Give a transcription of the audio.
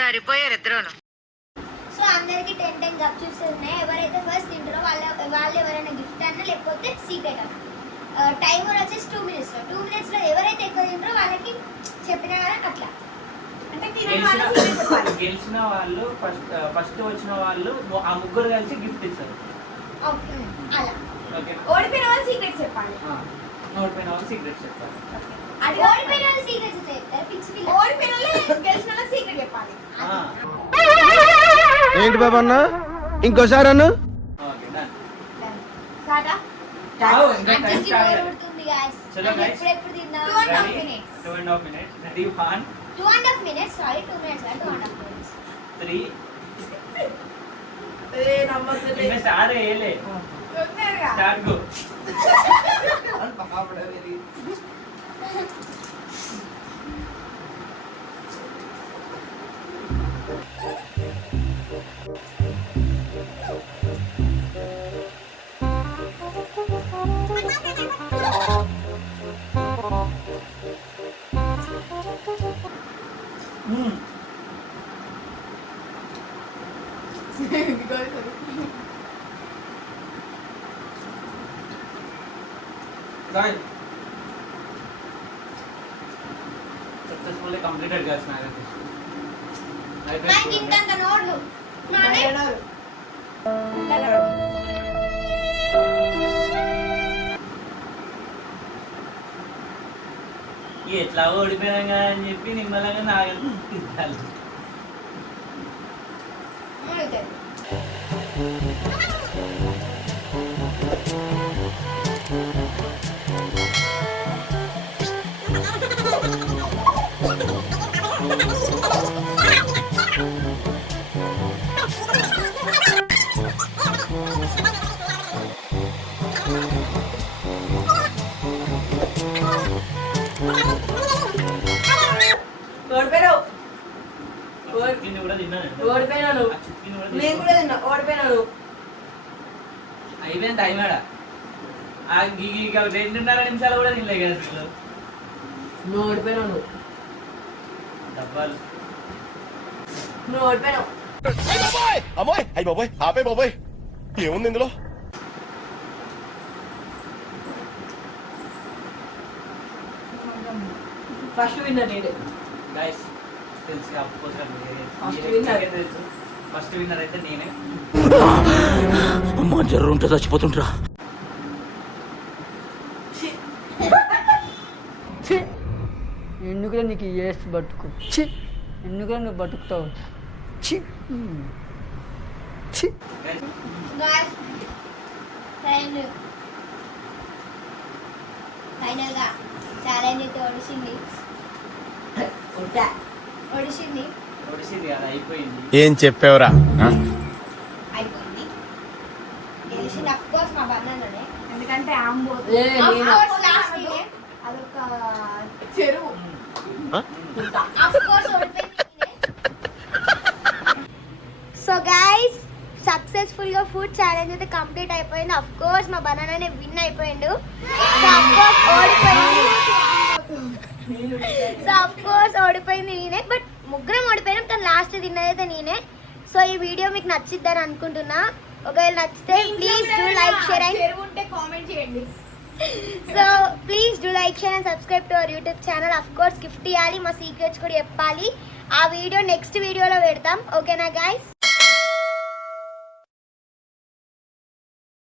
సరిపోయారు ఇద్దరును. So అందరికి 10 cup chips ఉన్నాయి. ఎవరైతే ఫస్ట్ తింటారో వాళ్ళు ఎవరైనా గిఫ్ట్ అన్నా లేకపోతే సీక్రెట్ అన్న. టైం వచ్చేసి 2 minutes. 2 minutes లో ఎవరైతే ఎక్కువ తింటారో వాళ్ళకి చెప్పినా కదా అట్లా. అంటే గెలిచిన వాళ్ళు ఫస్ట్ వచ్చిన వాళ్ళు ఆ ముగ్గురు కలిసి గిఫ్ట్ ఇస్తారు. ఓకే అలా. ఓకే. ఓడిపోయిన వాళ్ళు సీక్రెట్ చెప్పాలి. ఓడిపోయిన వాళ్ళు సీక్రెట్ చెప్పాలి. అది ఓడిపోయిన వాళ్ళు సీక్రెట్ చెప్తారు. పిచ్చి పిల్ల. ఓడిపోయిన వాళ్ళు గెలిచిన వాళ్ళు సీక్రెట్ చెప్పాలి. ఏంటి బాబా అన్న ఇంకోసారి అన్న ఓకే డన్. టాటా. అడ్జస్ట్ అవుతుంది guys. చలో guys. ఎప్పుడు తిందాం? 2.5 minutes. 2.5 minutes. Ready 1 2.5 minutes. Sorry 2 minutes. 2.5 minutes. 3 ఏ నమ్మకలే. ఇంకా స్టార్ట్ చేయలే. చూస్తున్నారుగా. Start go. Guys, successfully completed guys Nagathi. నాకు ఇంతంత నోడ్లు. నానే ఎట్లా ఓడిపోయాం కదా అని చెప్పి నిమ్మలంగా నాగలు తింటాలి. ఓడిపోయావు. చిట్కిని కూడా తిన్నాను. ఓడిపోయినాను. ఆ చిట్కిని కూడా నేను కూడా తిన్నా. ఓడిపోయినాను. అయిపోయింది టైం ఆడ. ఆ 2.5 నిమిషాలు కూడా తినలే కదా వీళ్ళు. నువ్వు ఓడిపోయినావు. డబ్బాలు నువ్వు ఓడిపోయినావు. అమ్మాయి అయ్యి బాబోయ్ ఆపే బాబోయ్ ఏముంది ఇందులో ఫస్ట్ విన్నర్ నేనే. గైస్ తెలుసు ఆఫ్ కోర్స్ First winner. తెలుసు. ఫస్ట్ విన్నర్ అయితే నేనే. అమ్మ జర్రు ఉంటే చచ్చిపోతుంటరా ఎందుకురా నీకు ఏసు బతుకు చి ఎందుకురా నువ్వు బతుకుతావు చి చి Guys, గాయ్స్ ఫైనల్గా ఛాలెంజ్ అయితే ఒడిసింది. ఒడిసింది ఒడిసింది కదా అయిపోయింది. ఏం చెప్పావురా అయిపోయింది. గెలిచింది అఫ్ కోర్స్ మా బనానానే. ఎందుకంటే ఆంబో Of course last నేనే. అదొక చెరువు. Of course ఓడిపోయింది నేనే. సో గైస్ సక్సెస్ఫుల్ గా ఫుడ్ ఛాలెంజ్ అయితే కంప్లీట్ అయిపోయింది. అఫ్ కోర్స్ మా బనానానే విన్ అయిపోయిండు. సో అఫ్ కోర్స్ ఓడిపోయింది. సో అఫ్ కోర్స్ ఓడిపోయింది నేనే. బట్ ముగ్గురం ఓడిపోయినాం. కానీ లాస్ట్ తిన్నదైతే నేనే. సో ఈ వీడియో మీకు నచ్చిద్దని అనుకుంటున్నా. ఒకవేళ నచ్చితే please do like share and చెరువు ఉంటే కామెంట్ చేయండి. So please do like share and subscribe to our YouTube channel. Of course gift ఇవ్వాలి, మా సీక్రెట్స్ కూడా చెప్పాలి. ఆ వీడియో నెక్స్ట్ వీడియోలో పెడతాం. ఓకేనా గైస్?